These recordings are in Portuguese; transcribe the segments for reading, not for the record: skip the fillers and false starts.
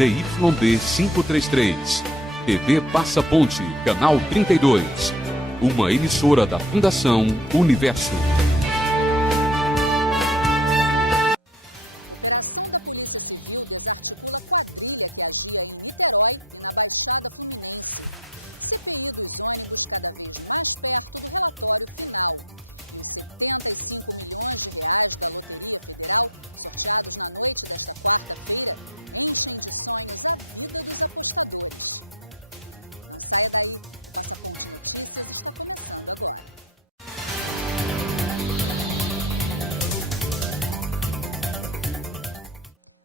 ZYB 533. TV Passa Ponte, canal 32. Uma emissora da Fundação Universo. Operação da Polícia Civil desarticula quadrilha que agia em Niterói e na Baixada Fluminense. CPI dos ônibus cada vez mais perto do relatório final. E os 75 milhões de reais da Loteria Federal, sorteados na noite desta quarta-feira, enchem de sonhos a vida dos apostadores. Não saia daí, o Passaponte Notícias está começando agora.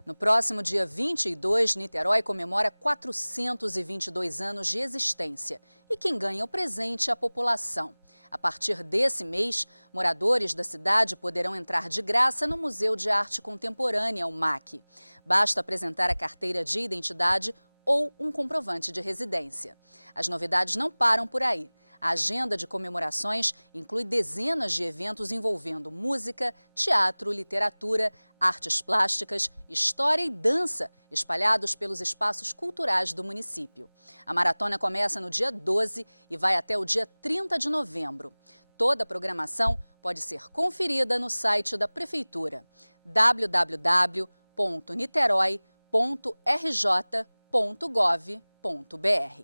No próximo dia 22, Niterói comemora 422 anos de existência. E quem ganha o presente é a população. A partir desse mês, moradores da cidade poderão entrar de graça no Museu de Arte Contemporânea, o MAC. Basta apresentar a carteira de identidade ou um comprovante de residência. As novidades não param por aí. A agenda de comemorações inclui dezenas de eventos envolvendo música, teatro, literatura, artes plásticas, história e dança, espalhados pelos espaços culturais do município. A maratona começa no dia 12 e vai até o dia 30 de novembro. Toda a programação pode ser conferida no site da Prefeitura, www.niterói.rj.gov.br.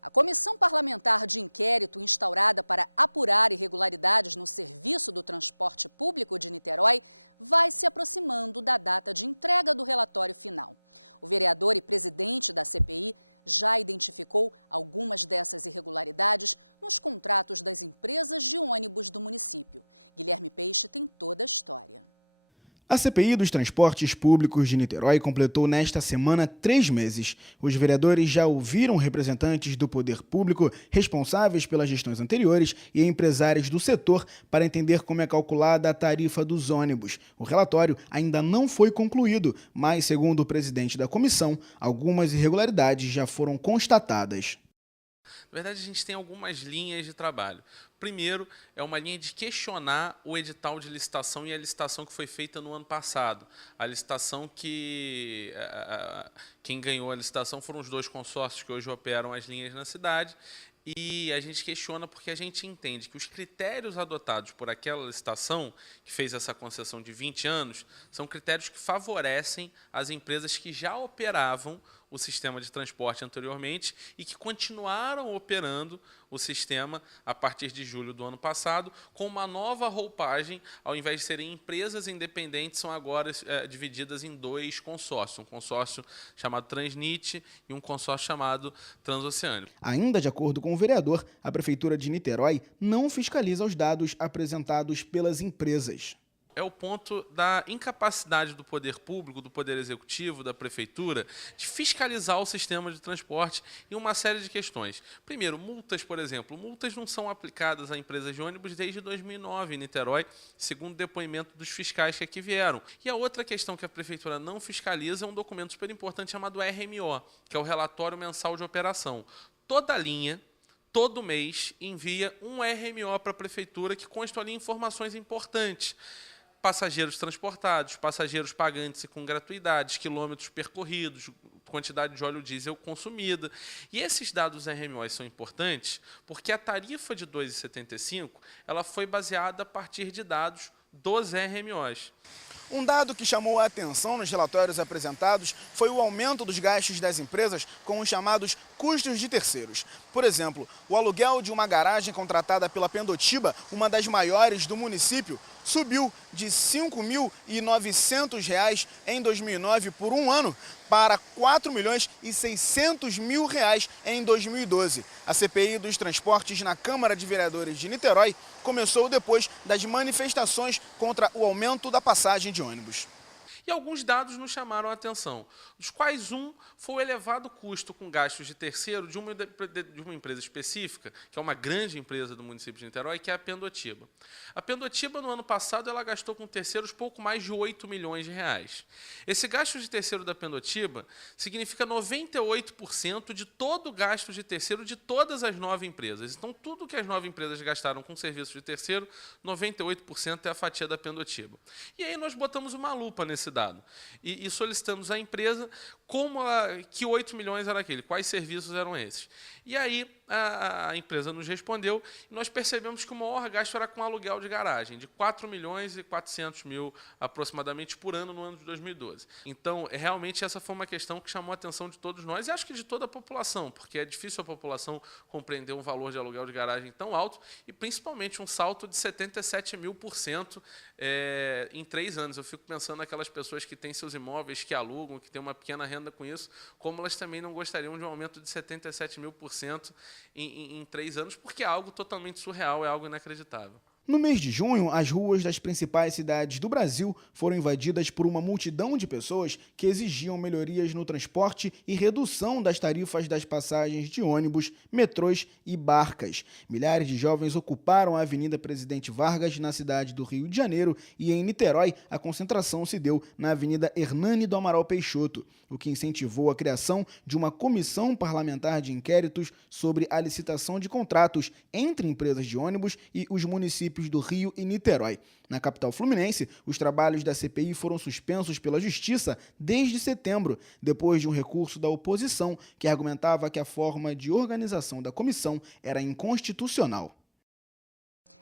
A Comissão Parlamentar de Inquérito instaurada para apurar irregularidades no serviço do transporte público de Niterói vai se aproximando da data de entrega do relatório final. O vereador e presidente da CPI já identificou algumas dessas irregularidades nos contratos das empresas de ônibus do município. Guilherme Peixe tem toda a história. A CPI dos transportes públicos de Niterói completou nesta semana 3 meses. Os vereadores já ouviram representantes do poder público responsáveis pelas gestões anteriores e empresários do setor para entender como é calculada a tarifa dos ônibus. O relatório ainda não foi concluído, mas, segundo o presidente da comissão, algumas irregularidades já foram constatadas. Na verdade, a gente tem algumas linhas de trabalho. Primeiro, é uma linha de questionar o edital de licitação e a licitação que foi feita no ano passado. A licitação que... Quem ganhou a licitação foram os 2 consórcios que hoje operam as linhas na cidade. E a gente questiona porque a gente entende que os critérios adotados por aquela licitação, que fez essa concessão de 20 anos, são critérios que favorecem as empresas que já operavam o sistema de transporte anteriormente e que continuaram operando o sistema a partir de julho do ano passado, com uma nova roupagem. Ao invés de serem empresas independentes, são agora divididas em 2 consórcios, um consórcio chamado Transnit e um consórcio chamado Transoceânico. Ainda de acordo com o vereador, a Prefeitura de Niterói não fiscaliza os dados apresentados pelas empresas. É o ponto da incapacidade do poder público, do poder executivo, da prefeitura, de fiscalizar o sistema de transporte em uma série de questões. Primeiro, multas, por exemplo. Multas não são aplicadas a empresas de ônibus desde 2009 em Niterói, segundo o depoimento dos fiscais que aqui vieram. E a outra questão que a prefeitura não fiscaliza é um documento super importante chamado RMO, que é o Relatório Mensal de Operação. Toda linha, todo mês, envia um RMO para a prefeitura que constam ali informações importantes. Passageiros transportados, passageiros pagantes e com gratuidades, quilômetros percorridos, quantidade de óleo diesel consumida. E esses dados RMOs são importantes porque a tarifa de R$ 2,75 ela foi baseada a partir de dados dos RMOs. Um dado que chamou a atenção nos relatórios apresentados foi o aumento dos gastos das empresas com os chamados custos de terceiros. Por exemplo, o aluguel de uma garagem contratada pela Pendotiba, uma das maiores do município, subiu de R$ 5.900 em 2009 por um ano para R$ 4.600.000 em 2012. A CPI dos transportes na Câmara de Vereadores de Niterói começou depois das manifestações contra o aumento da passagem de ônibus. E alguns dados nos chamaram a atenção, dos quais um foi o elevado custo com gastos de terceiro de uma empresa específica, que é uma grande empresa do município de Niterói, que é a Pendotiba. A Pendotiba, no ano passado, ela gastou com terceiros pouco mais de R$ 8 milhões. Esse gasto de terceiro da Pendotiba significa 98% de todo o gasto de terceiro de todas as 9 empresas. Então, tudo que as 9 empresas gastaram com serviço de terceiro, 98% é a fatia da Pendotiba. E aí nós botamos uma lupa nesse dado. E solicitamos à empresa que 8 milhões era aquele, quais serviços eram esses. E aí a empresa nos respondeu e nós percebemos que o maior gasto era com aluguel de garagem, de 4 milhões e 400 mil aproximadamente por ano no ano de 2012. Então, realmente, essa foi uma questão que chamou a atenção de todos nós e acho que de toda a população, porque é difícil a população compreender um valor de aluguel de garagem tão alto e, principalmente, um salto de 77.000% em 3 anos. Eu fico pensando naquelas pessoas que têm seus imóveis, que alugam, que têm uma pequena renda com isso, como elas também não gostariam de um aumento de 77.000% em 3 anos, porque é algo totalmente surreal, é algo inacreditável. No mês de junho, as ruas das principais cidades do Brasil foram invadidas por uma multidão de pessoas que exigiam melhorias no transporte e redução das tarifas das passagens de ônibus, metrôs e barcas. Milhares de jovens ocuparam a Avenida Presidente Vargas, na cidade do Rio de Janeiro, e em Niterói, a concentração se deu na Avenida Hernani do Amaral Peixoto, o que incentivou a criação de uma comissão parlamentar de inquéritos sobre a licitação de contratos entre empresas de ônibus e os municípios do Rio e Niterói. Na capital fluminense, os trabalhos da CPI foram suspensos pela Justiça desde setembro, depois de um recurso da oposição que argumentava que a forma de organização da comissão era inconstitucional.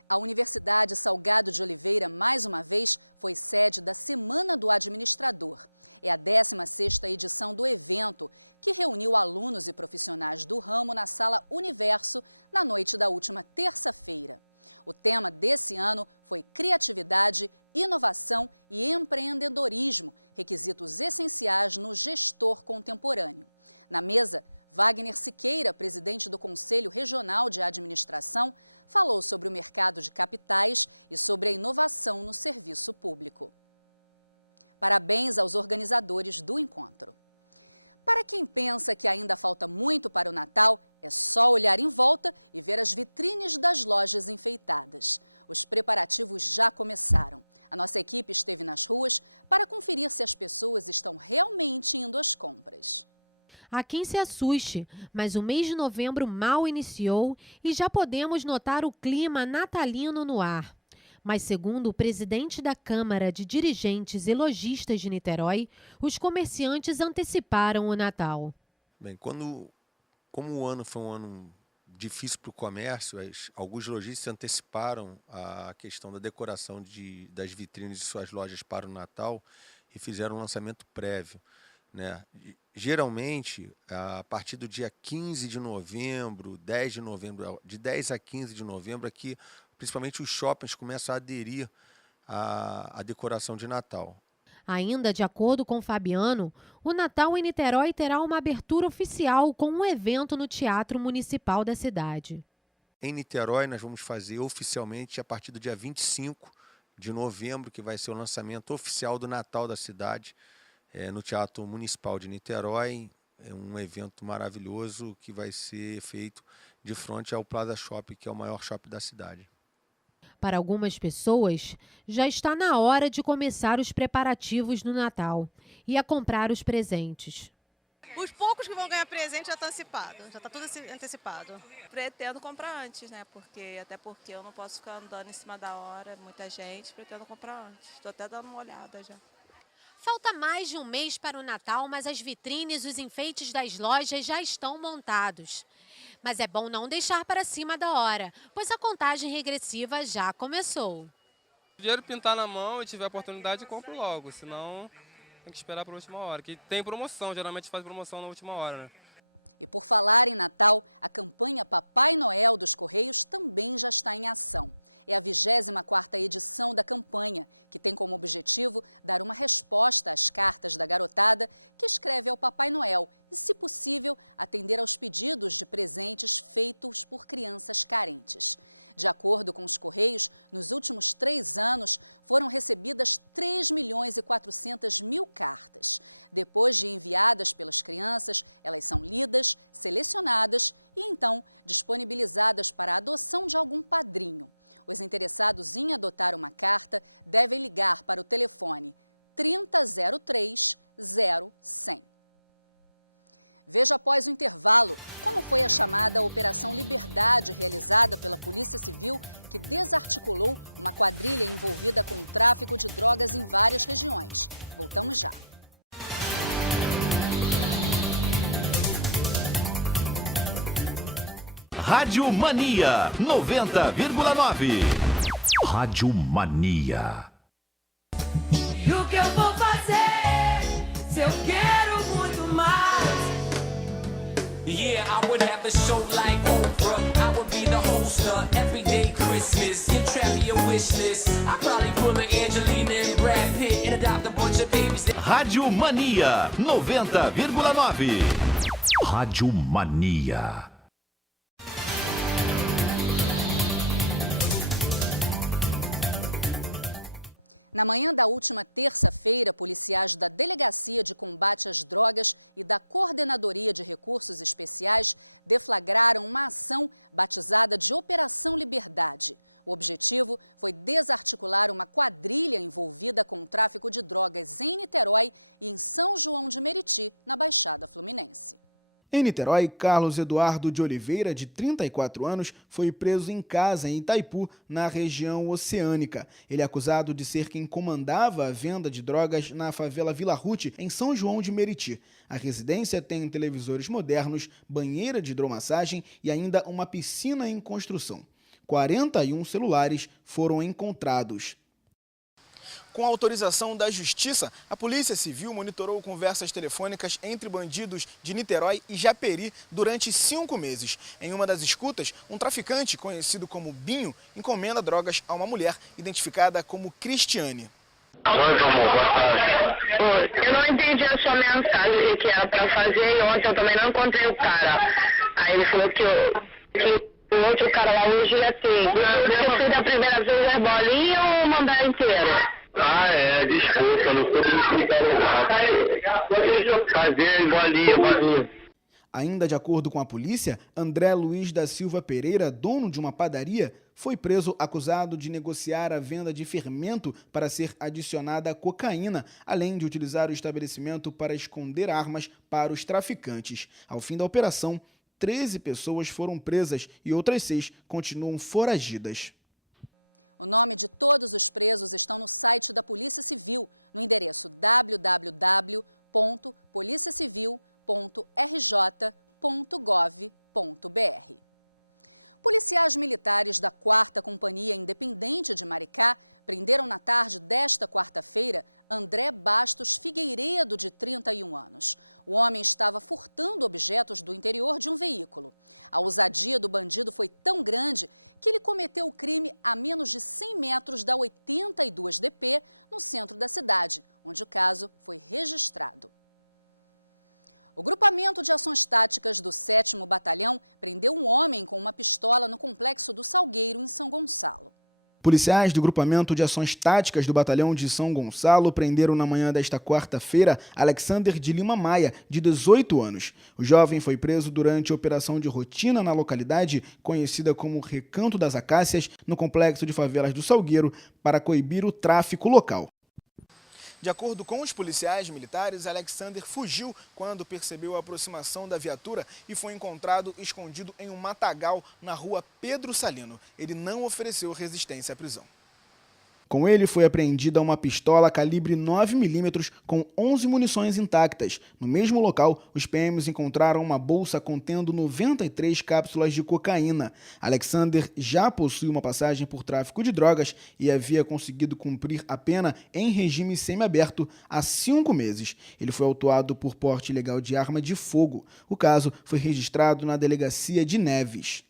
A Universidade Salgado de Oliveira, mais uma vez, foi sede da Semana do Administrador. É a 16ª edição do evento, que reuniu alunos e profissionais do ramo na Sala Universo na noite da última terça-feira. O tema desse ano foi criatividade, inovação e empreendedorismo, requisitos essenciais no gestor contemporâneo. Na mesa, Wagner Siqueira, presidente do Conselho Regional de Administração, falou sobre o mercado de capitais e sobre a inovação no serviço público. Parabéns aos organizadores do encontro. Para quem pensa que ainda falta muito para o Natal, é só olhar em volta e ver as vitrines das lojas enfeitadas. Os preparativos já começaram. A nossa equipe esteve nas ruas para conferir se as pessoas estão realmente indo às compras. Há quem se assuste, mas o mês de novembro mal iniciou e já podemos notar o clima natalino no ar. Mas, segundo o presidente da Câmara de Dirigentes e Lojistas de Niterói, os comerciantes anteciparam o Natal. Bem, como o ano foi um ano difícil para o comércio, alguns lojistas anteciparam a questão da decoração das vitrines de suas lojas para o Natal e fizeram um lançamento prévio, né? Geralmente, a partir do dia 15 de novembro, 10 de novembro, de 10 a 15 de novembro, aqui, principalmente os shoppings começam a aderir à decoração de Natal. Ainda de acordo com Fabiano, o Natal em Niterói terá uma abertura oficial com um evento no Teatro Municipal da cidade. Em Niterói, nós vamos fazer oficialmente a partir do dia 25 de novembro, que vai ser o lançamento oficial do Natal da cidade, no Teatro Municipal de Niterói. É um evento maravilhoso que vai ser feito de frente ao Plaza Shopping, que é o maior shopping da cidade. Para algumas pessoas, já está na hora de começar os preparativos do Natal e a comprar os presentes. Os poucos que vão ganhar presente já está antecipado, já está tudo antecipado. Pretendo comprar antes, né? Até porque eu não posso ficar andando em cima da hora, muita gente, pretendo comprar antes. Estou até dando uma olhada já. Falta mais de um mês para o Natal, mas as vitrines e os enfeites das lojas já estão montados. Mas é bom não deixar para cima da hora, pois a contagem regressiva já começou. Se o dinheiro pintar na mão e tiver oportunidade, compro logo, senão tem que esperar para a última hora. Que tem promoção, geralmente faz promoção na última hora, né? E por falar em Natal, a campanha Papai Noel dos Correios também já está em ação. É a 24ª edição da campanha, que tem como objetivo dar uma resposta às cartas da garotada que escreve ao Papai Noel e, se possível, atender aos pedidos de presentes feitos por crianças carentes. De acordo com os Correios, nos últimos 3 anos foram recebidas 3.400.000 cartas. Depois de enviadas pelas crianças, elas são lidas, selecionadas e então disponibilizadas para a adoção de algum padrinho. Os interessados em adotar uma carta devem ligar para o telefone 3003 0100. Veja após o intervalo como foi a chamada Operação Liberdade, realizada pela Polícia Civil, que desarticulou uma quadrilha envolvida com o tráfico de drogas em várias regiões. Voltamos já. Rádio Mania 90,9. Rádio Mania. E o que eu vou fazer se eu quero muito mais? Yeah, I would have a show like Oprah. I would be the host of Everyday Christmas. Give Travis your wish list. I'd probably pull a Angelina and Brad Pitt and adopt a bunch of babies. Rádio Mania 90,9. Rádio Mania. Na manhã da última terça-feira, policiais da Delegacia de Combate às Drogas e da Coordenadoria de Recursos Especiais deflagraram uma ação batizada de Operação Liberdade. O objetivo foi desarticular uma quadrilha envolvida com o tráfico de drogas em Niterói e em São João de Meriti, na Baixada Fluminense. Em Niterói, Carlos Eduardo de Oliveira, de 34 anos, foi preso em casa em Itaipu, na região oceânica. Ele é acusado de ser quem comandava a venda de drogas na favela Vila Ruth, em São João de Meriti. A residência tem televisores modernos, banheira de hidromassagem e ainda uma piscina em construção. 41 celulares foram encontrados. Com autorização da Justiça, a Polícia Civil monitorou conversas telefônicas entre bandidos de Niterói e Japeri durante 5 meses. Em uma das escutas, um traficante conhecido como Binho encomenda drogas a uma mulher identificada como Cristiane. Oi, amor, boa tarde. Eu não entendi a sua mensagem, o que era para fazer, e ontem eu também não encontrei o cara. Aí ele falou que o outro cara lá hoje ia ter. Eu fui da primeira vez as bolinhas ou mandar inteiro? Desculpa, não estou me explicando. Fazer bolinha. Ainda de acordo com a polícia, André Luiz da Silva Pereira, dono de uma padaria, foi preso acusado de negociar a venda de fermento para ser adicionada à cocaína, além de utilizar o estabelecimento para esconder armas para os traficantes. Ao fim da operação, 13 pessoas foram presas e outras 6 continuam foragidas. O nome de todos os presos estão no site da Polícia Civil, no endereço www.policiacivil.rj.gov.br. Policiais militares da 4ª Companhia Independente de Maricá prenderam na tarde desta quarta-feira André Bastos Figueiredo, de 31 anos. O homem estava furtando objetos do interior de um veículo. A ousadia do bandido foi tão grande que ele cometeu o crime a menos de 100 metros da 82 DP, no centro da cidade, onde o caso foi registrado. O Grupamento de Ações Táticas do 7º Batalhão prendeu um homem com uma pistola no Complexo do Salgueiro, em São Gonçalo. Policiais do Grupamento de Ações Táticas do Batalhão de São Gonçalo prenderam na manhã desta quarta-feira Alexander de Lima Maia, de 18 anos. O jovem foi preso durante a operação de rotina na localidade, conhecida como Recanto das Acácias, no Complexo de Favelas do Salgueiro, para coibir o tráfico local. De acordo com os policiais militares, Alexander fugiu quando percebeu a aproximação da viatura e foi encontrado escondido em um matagal na rua Pedro Salino. Ele não ofereceu resistência à prisão. Com ele foi apreendida uma pistola calibre 9mm com 11 munições intactas. No mesmo local, os PMs encontraram uma bolsa contendo 93 cápsulas de cocaína. Alexander já possui uma passagem por tráfico de drogas e havia conseguido cumprir a pena em regime semiaberto há 5 meses. Ele foi autuado por porte ilegal de arma de fogo. O caso foi registrado na Delegacia de Neves.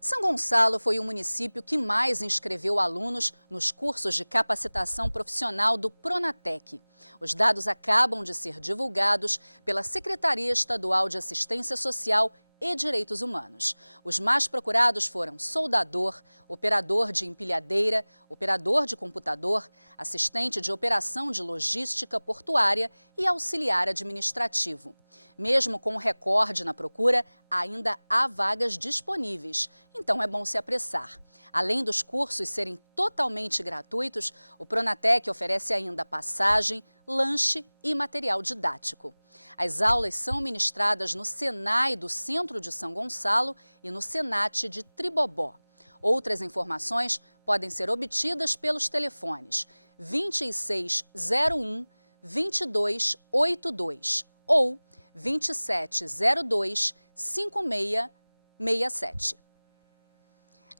São Gonçalo foi o município que mais inscreveu alunos nos cursos de capacitação profissional do Pronatec. Os dados acabam de ser divulgados pela Secretaria Estadual de Assistência Social e Direitos Humanos. Os mais procurados foram soldador, operador de empilhadeira, operador de computador, assistente de operação de logística portuária e auxiliar administrativo. Mesmo com o recorde na procura, ainda há vagas disponíveis, então é bom se apressar. Além dos cursos serem totalmente gratuitos, o Pronatec oferece ainda passagem, lanche e material didático. As aulas são ministradas no Senai do Centro de São Gonçalo e no Senat de Tribobó. Outras informações podem ser obtidas pelos telefones 2601-2282 ou 2702-5667.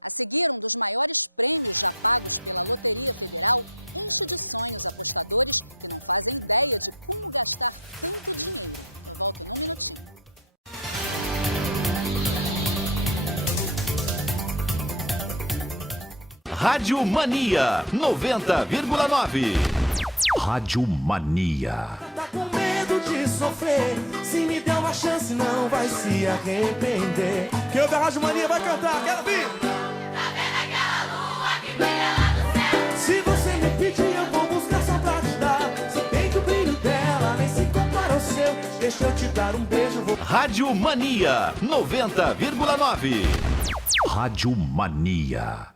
A seguir, um dos maiores prêmios já pagos pela Loteria Federal enche de sonhos apostadores que não fazem ideia de como gastar tanto dinheiro. Eu volto num minutinho. Rádio Mania 90,9. Rádio Mania. Tá com medo de sofrer, se me der uma chance não vai se arrepender. Quem ouve a Rádio Mania vai cantar, quero vir! Tá vendo aquela lua que brilha lá no céu? Se você me pedir eu vou buscar só pra te dar. Se bem que o brilho dela nem se compara ao seu, deixa eu te dar um beijo. Rádio Mania 90,9. Rádio Mania.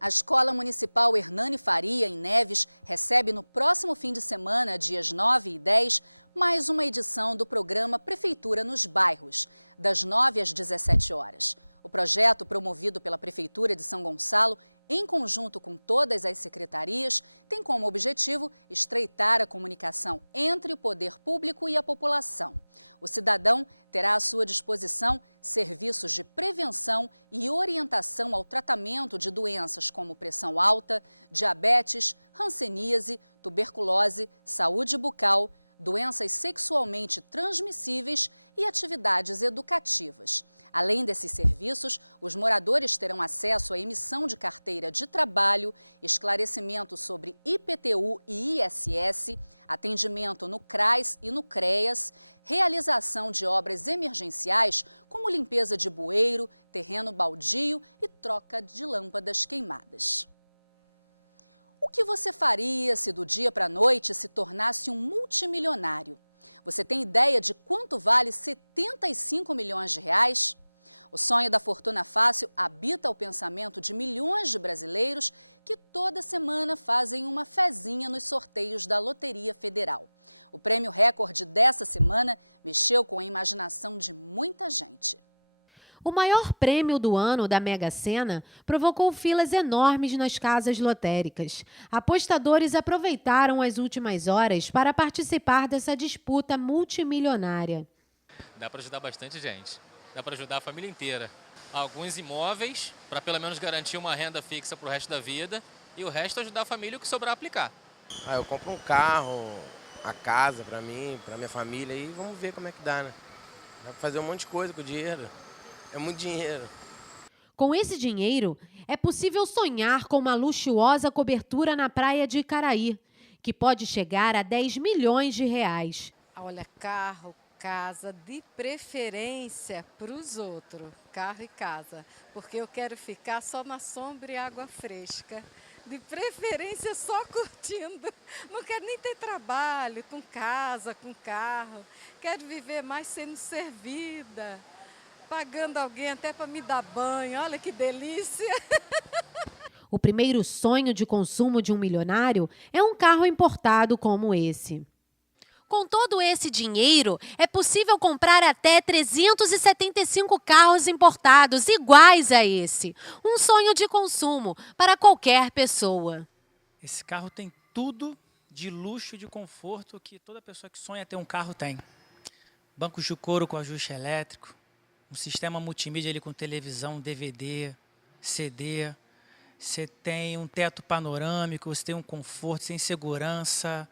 A Escola Municipal Hernani Faria, em Neves, recebe no próximo fim de semana, dias 9 e 10, mais uma edição do programa Prefeitura nos Bairros, das 9 às 17 horas. O projeto, promovido pela Prefeitura de São Gonçalo, em conjunto com todas as secretarias, tem como objetivo estreitar a comunicação entre o poder público e a população. O cidadão terá à sua disposição serviços de prevenção e orientação ao tratamento de doenças como pressão alta, diabetes, hanseníase, tuberculose, saúde bucal, doenças sexualmente transmissíveis e atividades educativas. Além desses serviços, os moradores terão acesso à emissão de carteira de trabalho, esclarecimento sobre IPTU e ISS, atendimento no CRAS e no CREAS, realização de obras emergenciais como limpeza de bueiro, terreno baldio e troca de lâmpadas queimadas. O que você faria se do dia para a noite se tornasse um multimilionário? Você tem ideia de quanto vale 75 milhões de reais? O sonho da fortuna fácil habita o pensamento de milhões de brasileiros que toda semana fazem uma fezinha nos sorteios da Loteria Federal. O prêmio recorde dessa semana mexeu com a imaginação de muita gente. O maior prêmio do ano da Mega Sena provocou filas enormes nas casas lotéricas. Apostadores aproveitaram as últimas horas para participar dessa disputa multimilionária. Dá para ajudar bastante gente. Dá para ajudar a família inteira. Alguns imóveis, para pelo menos garantir uma renda fixa para o resto da vida, e o resto ajudar a família o que sobrar aplicar. Eu compro um carro, a casa para mim, para minha família, e vamos ver como é que dá, né? Dá para fazer um monte de coisa com o dinheiro. É muito dinheiro. Com esse dinheiro, é possível sonhar com uma luxuosa cobertura na praia de Icaraí, que pode chegar a 10 milhões de reais. Olha, carro, casa, de preferência para os outros, carro e casa, porque eu quero ficar só na sombra e água fresca. De preferência só curtindo, não quero nem ter trabalho com casa, com carro, quero viver mais sendo servida. Pagando alguém até para me dar banho, olha que delícia! O primeiro sonho de consumo de um milionário é um carro importado como esse. Com todo esse dinheiro, é possível comprar até 375 carros importados iguais a esse. Um sonho de consumo para qualquer pessoa. Esse carro tem tudo de luxo e de conforto que toda pessoa que sonha ter um carro tem. Bancos de couro com ajuste elétrico. Um sistema multimídia ali com televisão, DVD, CD. Você tem um teto panorâmico, você tem um conforto, você tem segurança,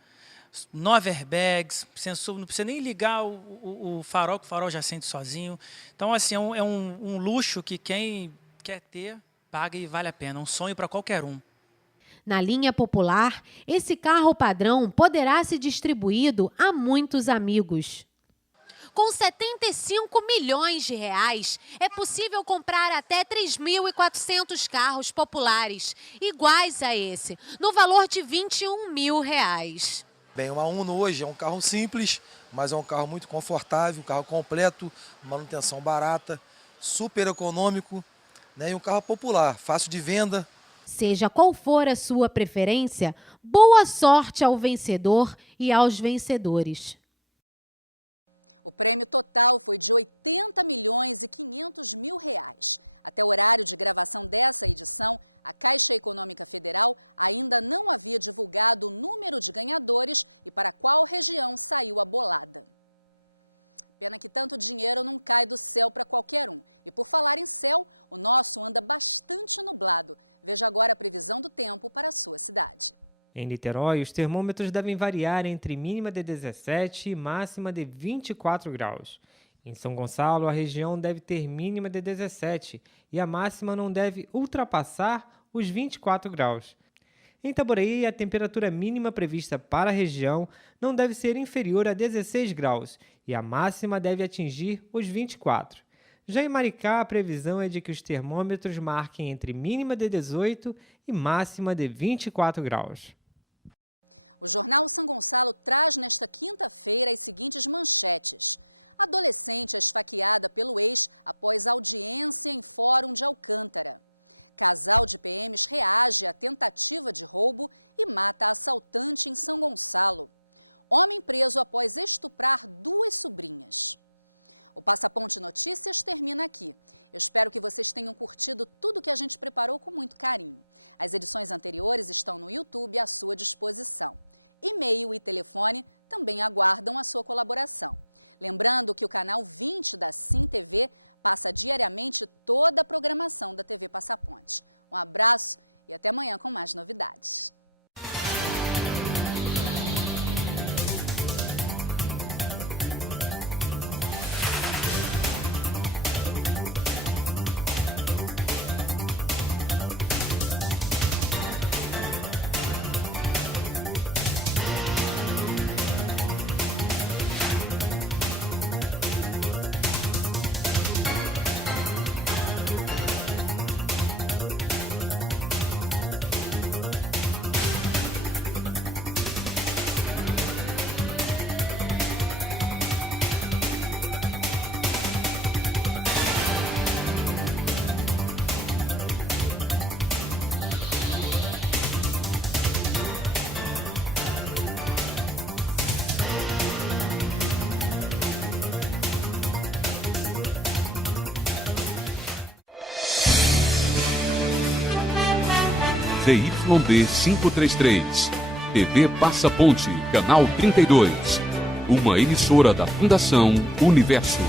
9 airbags, sensor, não precisa nem ligar o farol, que o farol já acende sozinho. Então, assim, é um luxo que quem quer ter, paga e vale a pena. Um sonho para qualquer um. Na linha popular, esse carro padrão poderá ser distribuído a muitos amigos. Com 75 milhões de reais, é possível comprar até 3.400 carros populares, iguais a esse, no valor de 21 mil reais. Bem, uma Uno hoje é um carro simples, mas é um carro muito confortável, um carro completo, manutenção barata, super econômico, né? E um carro popular, fácil de venda. Seja qual for a sua preferência, boa sorte ao vencedor e aos vencedores. O prêmio total foi de R$80.500.000. Até o horário de gravação dessa edição, a Caixa Econômica Federal ainda não havia divulgado o número de ganhadores e para qual região saiu a bolada. Pena que tanto dinheiro não cai do céu para qualquer um. E por falar em céu, o nosso anda bastante nublado. Veja agora a previsão do tempo para a sua cidade. Em Niterói, os termômetros devem variar entre mínima de 17 e máxima de 24 graus. Em São Gonçalo, a região deve ter mínima de 17 e a máxima não deve ultrapassar os 24 graus. Em Itaboraí, a temperatura mínima prevista para a região não deve ser inferior a 16 graus e a máxima deve atingir os 24. Já em Maricá, a previsão é de que os termômetros marquem entre mínima de 18 e máxima de 24 graus. O jornal São Gonçalo traz nesta quinta-feira as seguintes manchetes. Adolescente é esfaqueada pelo ex após audiência em Fórum de Alcântara. Casal de PMs reage à tentativa de roubo e mata assaltante em São Gonçalo. Homem preso após estuprar 2 sobrinhas. O Passaponte Notícias termina aqui. Eu espero que vocês tenham curtido tudo que a gente preparou com muito carinho. As edições anteriores estão no YouTube à sua disposição. E-mail e telefone também aguardam a sua colaboração. Lembrando que o canal 20 da Sim TV passa diariamente toda a programação da TV Passaponte. Um abraço e até amanhã com mais novidades. ZYD 533, TV Passa Ponte, canal 32, uma emissora da Fundação Universo.